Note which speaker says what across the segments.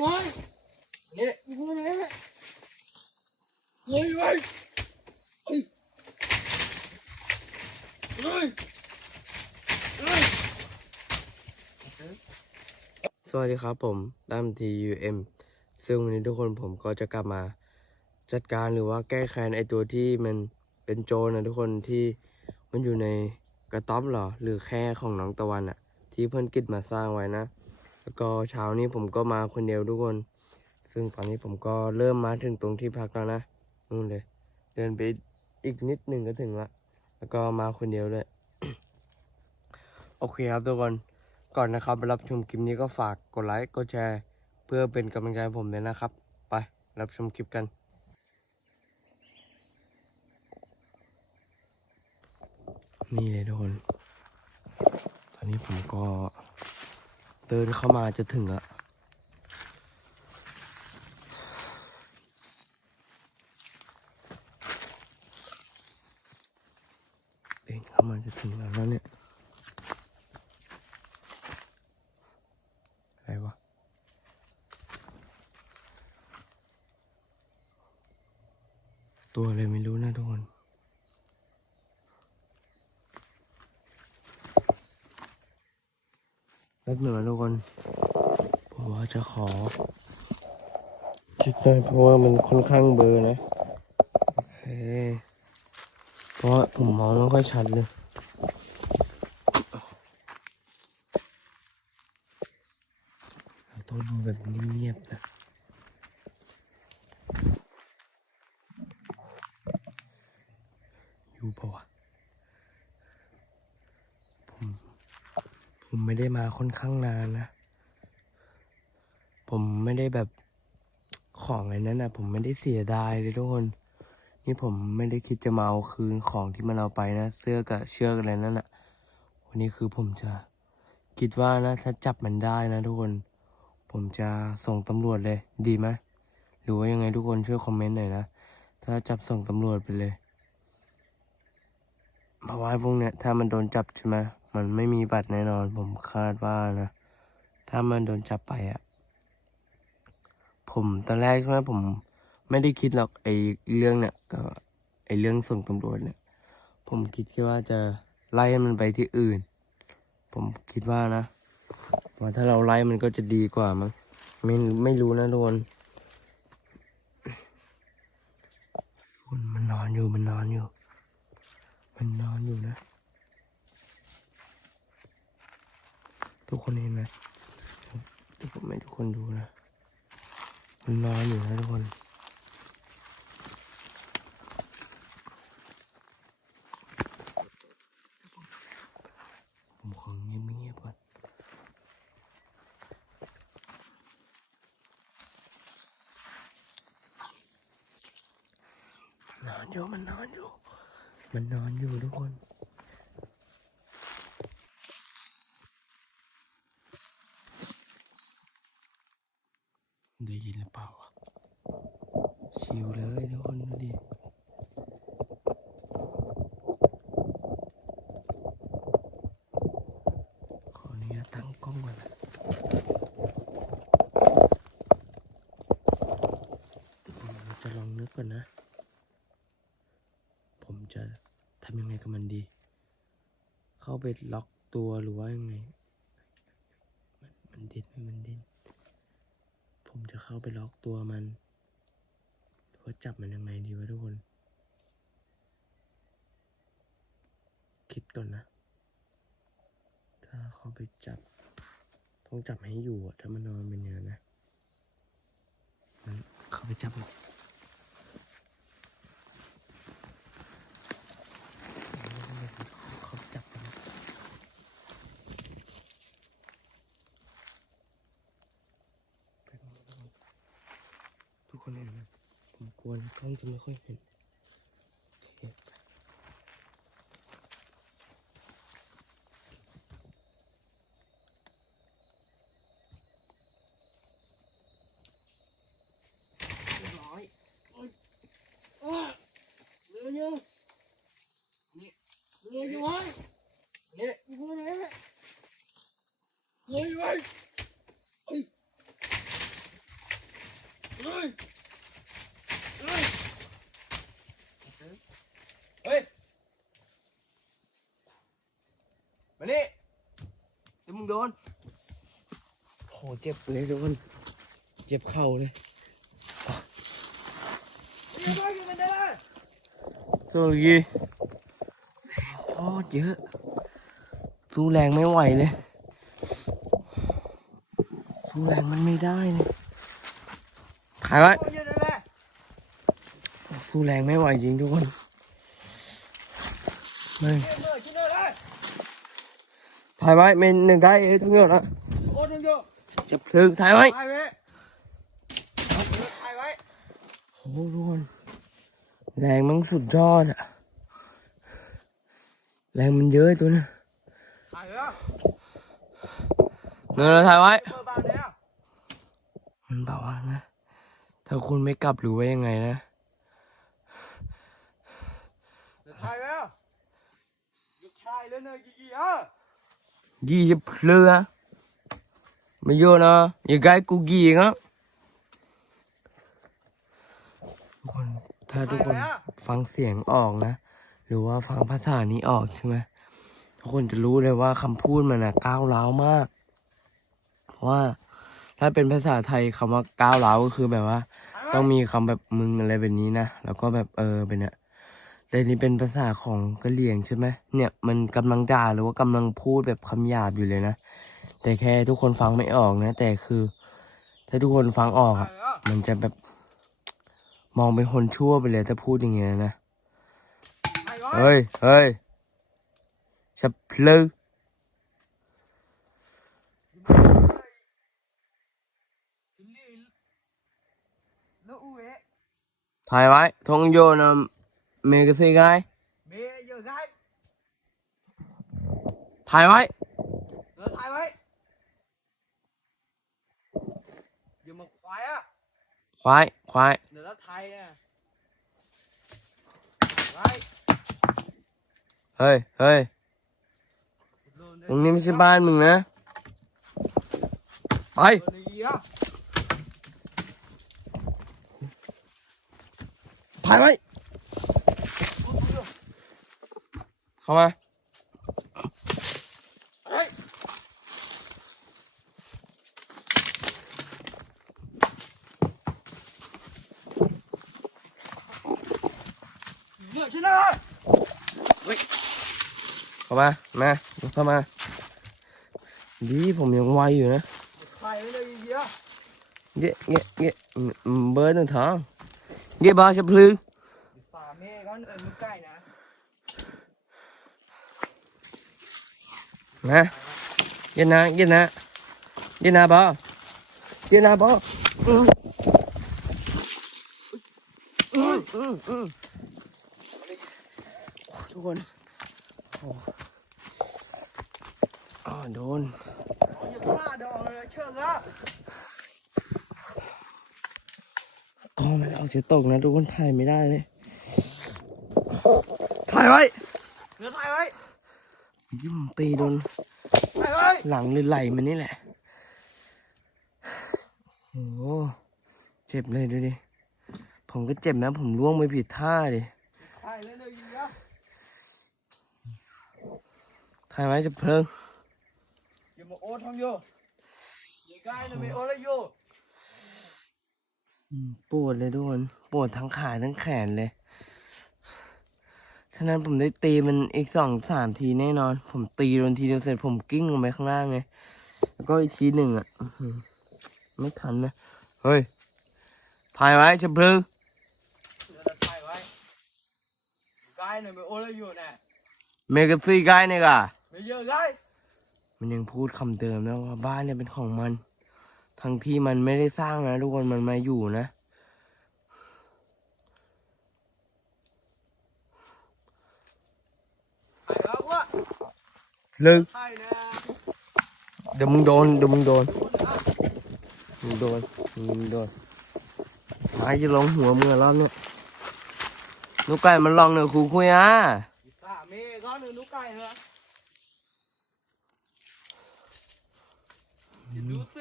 Speaker 1: เฮ้ยอยู่ไว้
Speaker 2: นี่
Speaker 1: อยู่ไหน
Speaker 2: เฮ้ยเว้ยเฮ้ยเฮ้ยเฮ้ย
Speaker 3: สวัสดีครับผมตั้มทียูเอ็มซึ่งวันนี้ทุกคนผมก็จะกลับมาจัดการหรือว่าแก้แค้นไอตัวที่มันเป็นโจรนะทุกคนที่มันอยู่ในกระต๊อบเหรอ หรือแค่ของน้องตะวันอะที่เพื่อนกิดมาสร้างไว้นะ แล้วก็เช้านี้ผมก็มาคนเดียวทุกคน ซึ่งตอนนี้ผมก็เริ่มมาถึงตรงที่พักแล้วนะนู่นเลย เดินไปอีกนิดหนึ่งก็ถึงละแล้วก็มาคนเดียวด้วยโอเคครับทุกคนก่อนนะครับไปรับชมคลิปนี้ก็ฝากกดไลค์กดแชร์ เพื่อเป็นกำลังใจผมเลยนะครับ ไปรับชมคลิปกันนี่เลยทุกคน ตอนนี้ผมก็ เดินเข้ามาจะถึงละเดินเข้ามาจะถึงแล้วเนี่ยอะไรวะตัวอะไรไม่รู้นะทุกคน แป๊บหนึ่งนะทุกคนผมว่าจะขอชิดหน่อยเพราะว่ามันค่อนข้างเบลอนะ โอเค เพราะผมมองไม่ค่อยชัดเลยเราต้องดูแบบเงียบๆนะ อยู่ปะวะผม ผม ไม่ได้มาค่อนข้างนานนะ ผมไม่ได้แบบของอะไรนั้นนะผมไม่ได้เสียดายเลยทุกคน นี่ผมไม่ได้คิดจะมาเอาคืนของที่มันเอาไปนะ เสื้อกับเชือกอะไรนั่นนะวันนี้คือผมจะคิดว่านะถ้าจับมันได้นะทุกคน ผมจะส่งตำรวจเลย ดีไหมหรือว่ายังไงทุกคนช่วยคอมเมนต์หน่อยนะ ถ้าจับส่งตำรวจไปเลย เพราะว่าพวกเนี้ยถ้ามันโดนจับใช่ไหม มันไม่มีบัตรแน่นอน ผมคาดว่านะ ถ้ามันโดนจับไปอะผมตอนแรกใช่ไหมผมไม่ได้คิดหรอกไอ้เรื่องเนี่ยก็ไอ้เรื่องส่งตำรวจเนี่ย ผมคิดแค่ว่าจะไล่มันไปที่อื่น ผมคิดว่านะว่าถ้าเราไล่มันก็จะดีกว่ามั้งไม่ไม่รู้นะทุกคนคนมันนอนอยู่มันนอนอยู่ มันนอนอยู่นะ ทุกคนเห็นไหมทุกคนไม่ทุกคนดูนะ มันนอนอยู่นะทุกคนผมขอเงียบเงียบก่อนนอนอยู่มันนอนอยู่ มันนอนอยู่ทุกคน ได้ยินหรือเปล่าวะชิวเลยทุกคนดูดิ ขออนุญาตตั้งกล้องก่อนนะเรา จะลองนึกก่อนนะ ผมจะทำยังไงกับมันดี เข้าไปล็อกตัวหรือว่ายังไง มันมันดิ้นไหมมันดิ้น ผมจะเข้าไปล็อกตัวมันหรือว่าจับมันยังไงดีวะทุกคน คิดก่อนนะ ถ้าเข้าไปจับ ต้องจับให้อยู่อะถ้ามันนอนเป็นอย่างนั้นนะงั้นเข้าไปจับมันเข้าไปจับมันทุกคนเห็นไหมผมกลัวนะกล้องจะไม่ค่อยเห็นโอเคไป
Speaker 1: เรียบร้อยเอ้ยเอ้ยเรืออยู่นี่เรื ออยู่ไว้
Speaker 2: นี่
Speaker 1: ยู่ไหน
Speaker 2: เฮ้ยเว้ยเฮ้ยเฮ้ยเฮ้ยเฮ้ยมานี่
Speaker 3: เดี๋ยวมึงโดนโหเจ็บเลยทุกคนเจ็บเข่าเลย
Speaker 2: เดี๋ยวไป อยู่กันได้ละ
Speaker 3: สู้ยีโคตรเยอะสู้แรงไม่ไหวเลยสู้แรงมันไม่ได้เลยถ่ายไว้
Speaker 2: โอ้ยอยู่ได้ละ
Speaker 3: สู้แรงไม่ไหวจริงทุกคนไม่
Speaker 2: เดี๋ยวเลยชิโน่ละ
Speaker 3: ถ่ายไว้ไม่หนึ่งได้เอ้ยทั้งหมดนะ
Speaker 2: โอ้ยอยู่
Speaker 3: จะพลึกถ่ายไว้
Speaker 2: ถ่ายไว้ถ่ายไว้
Speaker 3: โอ้โหทุกคนแรงมันสุดยอดอะแรงมันเยอะไอ้ตัวเนี้ย
Speaker 2: ถ่ายแล้ว
Speaker 3: เงินเราถ่ายไว้
Speaker 2: เบอร์บางแล้ว
Speaker 3: มันบอกว่านะ ถ้าคุณไม่กลับหรือว่ายังไงนะ
Speaker 2: เดี๋ยวถ่ายแล้วหยุดถ่ายแล้วเนยกี่ๆอะ
Speaker 3: ยี่สิบเพลือไม่โยนะอย่าใกล้กูกี่ครับทุกคนถ้าทุกคนฟังเสียงออกนะ หรือว่าฟังภาษานี้ออกใช่ไหมทุกคนจะรู้เลยว่าคำพูดมันนะก้าวร้าวมาก เพราะว่าถ้าเป็นภาษาไทยคำว่าก้าวร้าวก็คือแบบว่า ต้องมีคำแบบมึงอะไรแบบนี้นะแล้วก็แบบเออเป็นเนี่ยแต่นี่เป็นภาษาของกะเหรี่ยงใช่ไหมเนี่ยมันกำลังด่าหรือว่ากำลังพูดแบบคำหยาบอยู่เลยนะแต่แค่ทุกคนฟังไม่ออกนะ แต่คือ ถ้าทุกคนฟังออกอะมันจะแบบมองเป็นคนชั่วไปเลยถ้าพูดอย่างเงี้ยนะ
Speaker 2: ถ่ายไว้
Speaker 3: เฮ้ยเฮ้ยชับพลือ
Speaker 2: แล้วอู้เอ๊ะ
Speaker 3: ถ่ายไว้ทงโยนะ เฮ้ย เฮ้ย ตรงนี้ไม่ใช่บ้านมึงนะ ไป ถ่ายไว้ เข้ามา
Speaker 2: เฮ้ยเดี๋ยวชนะ
Speaker 3: เข้ามา มาเข้ามา ดีผมยังไวอยู่นะ
Speaker 2: ถ่ายไว้เลยเยอะ
Speaker 3: เงี้ยเงี้ยเงี้ยอืมเบอร์หนึ่งทองเงี้ยบอชับพลือ
Speaker 2: ฝาเมย์ก็เอินลูกไก่นะ
Speaker 3: นะเงี้ยนะเงี้ยนะเงี้ยนะบอเงี้ยนะบออืมอืมอืมอืมทุกคนโอ้อ๋อโดน
Speaker 2: อย่าฆ่าดองเลยเชิญละ
Speaker 3: กล้องมันออกจะตกนะทุกคนถ่ายไม่ได้เลย ถ่ายไว้
Speaker 2: เดี๋ยวถ่ายไว้
Speaker 3: ยิ่งตีโดน
Speaker 2: ถ่ายไว้
Speaker 3: หลังหรือไหลมันนี่แหละ โอ้โหเจ็บเลยดูดิ ผมก็เจ็บนะ ผมล่วงไปผิดท่าดิ
Speaker 2: ถ่ายเลยเลยเยอะ
Speaker 3: ถ่ายไว้จะเพลิง
Speaker 2: อย่ามาโอ้ทองโยอย่าใกล้เลยไม่โอ้เลยโย
Speaker 3: อืมปวดเลยทุกคนปวดทั้งขาทั้งแขนเลยฉะนั้นผมได้ตีมันอีกสองสามทีแน่นอน ผมตีโดนทีเดียวเสร็จผมกิ้งลงไปข้างล่างไง แล้วก็อีกทีหนึ่งอะอื้อหือไม่ทันนะ เฮ้ย ถ่ายไว้จะเพลิง
Speaker 2: เดี๋ยวเราถ่ายไว้ใกล้เลยไม่โอ้เลยโยน่ะ
Speaker 3: เมกาซีไกด์เนี่ยกะ
Speaker 2: ไม่เยอะใกล้
Speaker 3: มันยังพูดคำเดิมนะว่าบ้านเนี่ยเป็นของมัน ทั้งที่มันไม่ได้สร้างนะทุกคนมันมาอยู่นะ
Speaker 2: ถ่ายแล้ววะ
Speaker 3: ลึก
Speaker 2: ถ่ายนะ
Speaker 3: เดี๋ยวมึงโดน เดี๋ยวมึงโดน
Speaker 2: ดูนะ
Speaker 3: มึงโดน มึงโดนไม้จะลงหัวมึงอะรอบเนี้ยลูกไก่มันลองเนี่ยครูคุยอะ
Speaker 2: ฝาเมย์ก็หนึ่งลูกไก่เหรอ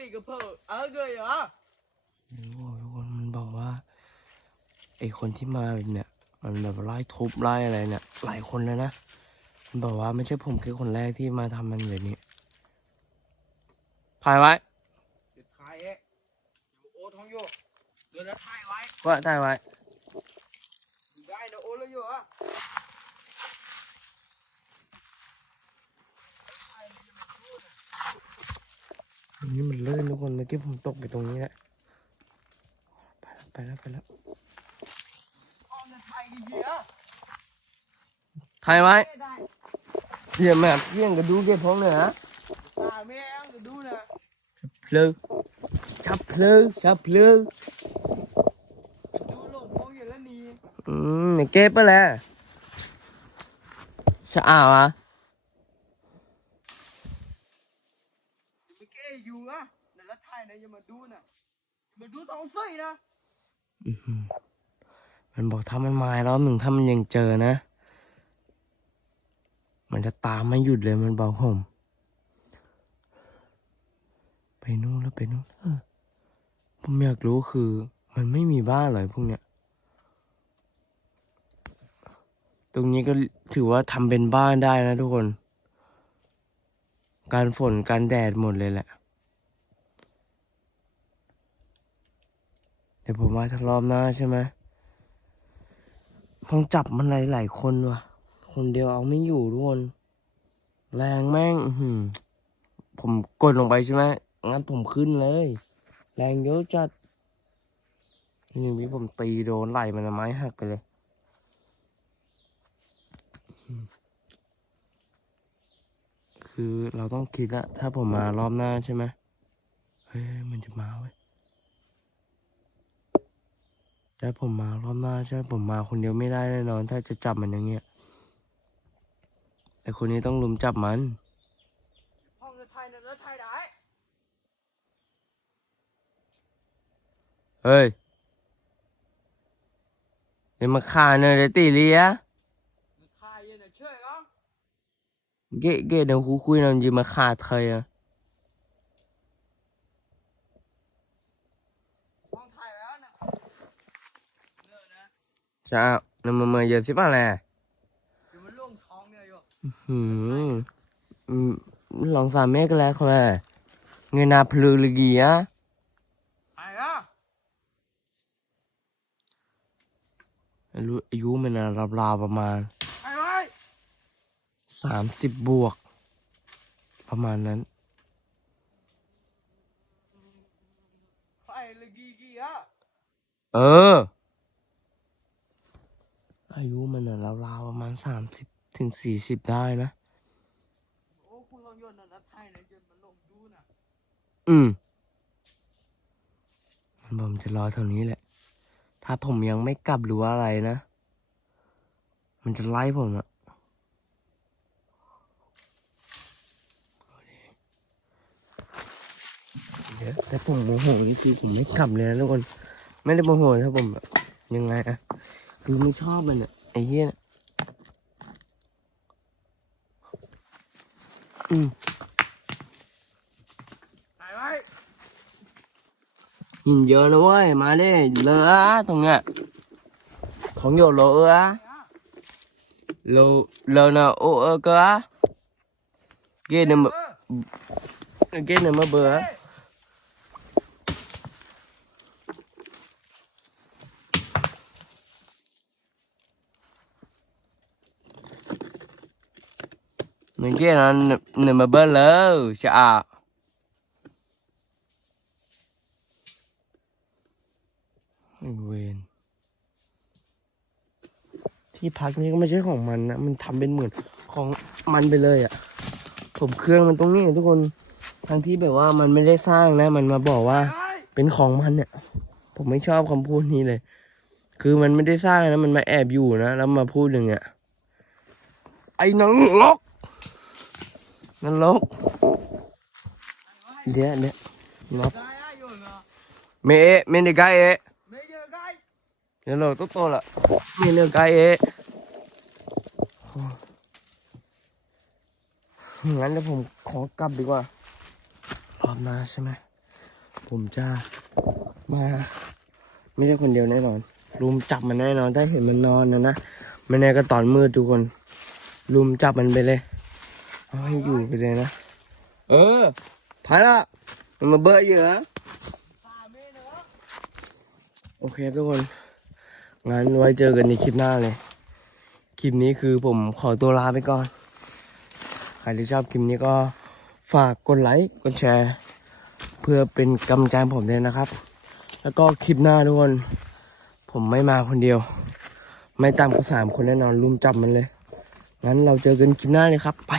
Speaker 2: อย่าดูสิกระเพาะเออเกยเหรอ
Speaker 3: โอ้โหทุกคนมันบอกว่าไอคนที่มาเนี่ย มันแบบไล่ทุบไล่อะไรเนี่ย หลายคนแล้วนะมันบอกว่าไม่ใช่ผมแค่คนแรกที่มาทำมันแบบนี้ถ่ายไว้
Speaker 2: เด็ดถ่ายเอ๊ะอยู่โอ้ท้องโยเดินแล้วถ่ายไว้
Speaker 3: ว่าถ่ายไว้
Speaker 2: อยู่ได้นะโอ้แล้วโยอะ
Speaker 3: นนี้มันเลื่อนทุกคนเมื่อกี้ผมตกไปตรงนี้แหละไปแล้วไปแล้วไปแล้ว
Speaker 2: พ่อจะถ่ายกี่เหี้ย
Speaker 3: ถ่ายไว้
Speaker 2: ไม่ได้
Speaker 3: เดี๋ยวแม่เพี้ยงกระดูกเก็บพ้องเลยฮะ
Speaker 2: ตาแม่งจะดูนะ
Speaker 3: เพลิงชับเพลิงชับเพลิง
Speaker 2: ดูลงท้องอยู่แล้วนี่
Speaker 3: อืมเนี่ยเก็บไปแล้วสะอาดอะ
Speaker 2: อย่าไปแก้อยู่อะเดี๋ยวแล้วถ่ายนะอย่ามาดูนะอย่า มันดูท้องไส้นะ
Speaker 3: มันบอกถ้ามันมาแล้วหนึ่งถ้ามันยังเจอนะ มันจะตามไม่หยุดเลยมันบอกผม ไปนู่นแล้วไปนู่นผมอยากรู้คือ มันไม่มีบ้านเลยพวกเนี้ย ตรงนี้ก็ถือว่าทำเป็นบ้านได้นะทุกคน การฝนการแดดหมดเลยแหละ เดี๋ยวผมมาทดรอบหน้าใช่ไหมต้องจับมันหลายๆคนว่ะ คนเดียวเอาไม่อยู่ทุกคนแรงแม่งอื้อหือผมกดลงไปใช่ไหมงั้นผมขึ้นเลย แรงเยอะจัดทีนี้วิผมตีโดนไหล่มันไม้หักไปเลยคือเราต้องคิดละถ้าผมมารอบหน้าใช่ไหมเฮ้ยมันจะมาเว้ย ถ้าผมมารอบหน้าใช่ผมมาคนเดียวไม่ได้แน่นอน ถ้าจะจับมันอย่างเงี้ยไอคนนี้ต้องลุมจับมัน
Speaker 2: ห้องจะถ่ายนะแล้วถ่ายได้
Speaker 3: เฮ้ยเดี๋ยวมาฆ่าเนอะเดี๋ยวตีเลีย
Speaker 2: มันถ่ายยังไงเชื่อเหรอ
Speaker 3: เกะเกะเดี๋ยวคุยคุยนำจะมาฆ่าเธออะ
Speaker 2: ห้องถ่ายแล้วนะเนื้อนะ
Speaker 3: จ้าน้ำมันมาเยอะสิป่ะแหละ
Speaker 2: เดี๋ยวมันล่วงท้องเนี่ยโย
Speaker 3: หืมอืมลองสามเมฆกันแล้วค่ะแม่เงินนาพลือลกีอะ
Speaker 2: ถ่ายอะ
Speaker 3: อายุอายุมันอะราวๆประมาณ
Speaker 2: ถ่ายไว้
Speaker 3: สามสิบบวก ประมาณนั้น
Speaker 2: ถ่ายเลยกี่กี่อะ
Speaker 3: เอ ออายุมันอะราวๆประมาณสามสิบถึงสี่สิบได้นะ
Speaker 2: โอ้คุณลองโยนนะแล้วถ่ายนะจนมันลงดูนะ
Speaker 3: อืมมันบอกมันจะรอเท่านี้แหละ ถ้าผมยังไม่กลับหรือว่าอะไรนะ มันจะไล่ผมอะเดี๋ยวแต่ผมโมโหนี่คือผมไม่กลับเลยนะทุกคน ไม่ได้โมโหถ้าผมแบบยังไงอะ คือไม่ชอบมันอะไอ้เหี้ยน่ะอืม
Speaker 2: ถ่ายไว้
Speaker 3: หินเยอะนะเว้ย มาดิเลอะตรงเนี้ย ของโยโลเออะโลโลนะโอเออเกอะเกนมาเกนมาเบอ มันเกนนั้นหนึ่งมาเบอเลยช่ะอ้เวนที่พักนี้ก็ไม่ใช่ของมันนะมันทำเป็นเหมือนของมันไปเลยอะ่ะ ผมเครื่องมันตรงนี้ทุกคนทั้งที่แบบว่ามันไม่ได้สร้างนะ มันมาบอกว่าเป็นของมันเนี่ย ผมไม่ชอบคำพูดนี้เลย คือมันไม่ได้สร้างนะ มันมาแอบอยู่นะ แล้วมาพูดอย่างเงี้ยไอ้นังลก นังลกเดี๋ยวเดี๋ยวนับ
Speaker 2: ถ่ายอะโยนนะ
Speaker 3: เมเอะเมเนกาเอะ
Speaker 2: ไม่เจอใกล้
Speaker 3: เดี๋ยวเราต้องโตละเมเนกาเอะงั้นเดี๋ยวผมขอกลับดีกว่ารอบหน้าใช่ไหมผมจะมา ไม่ใช่คนเดียวแน่นอนลุมจับมันแน่นอนถ้าเห็นมันนอนนะนะไม่แน่ก็ตอนมืดทุกคนลุมจับมันไปเลยเอา ให้อยู่ไปเลยนะ เออถ่ายละมันมาเบอะเยอะ โอเคทุกคน งั้นไว้เจอกันในคลิปหน้าเลย คลิปนี้คือผมขอตัวลาไปก่อน ใครที่ชอบคลิปนี้ก็ฝากกดไลค์ กดแชร์ เพื่อเป็นกำลังใจผมด้วยนะครับ แล้วก็คลิปหน้าทุกคน ผมไม่มาคนเดียว ไม่ต่ำกว่าสามคนแน่นอนรุมจับมันเลย งั้นเราเจอกันคลิปหน้าเลยครับ ไป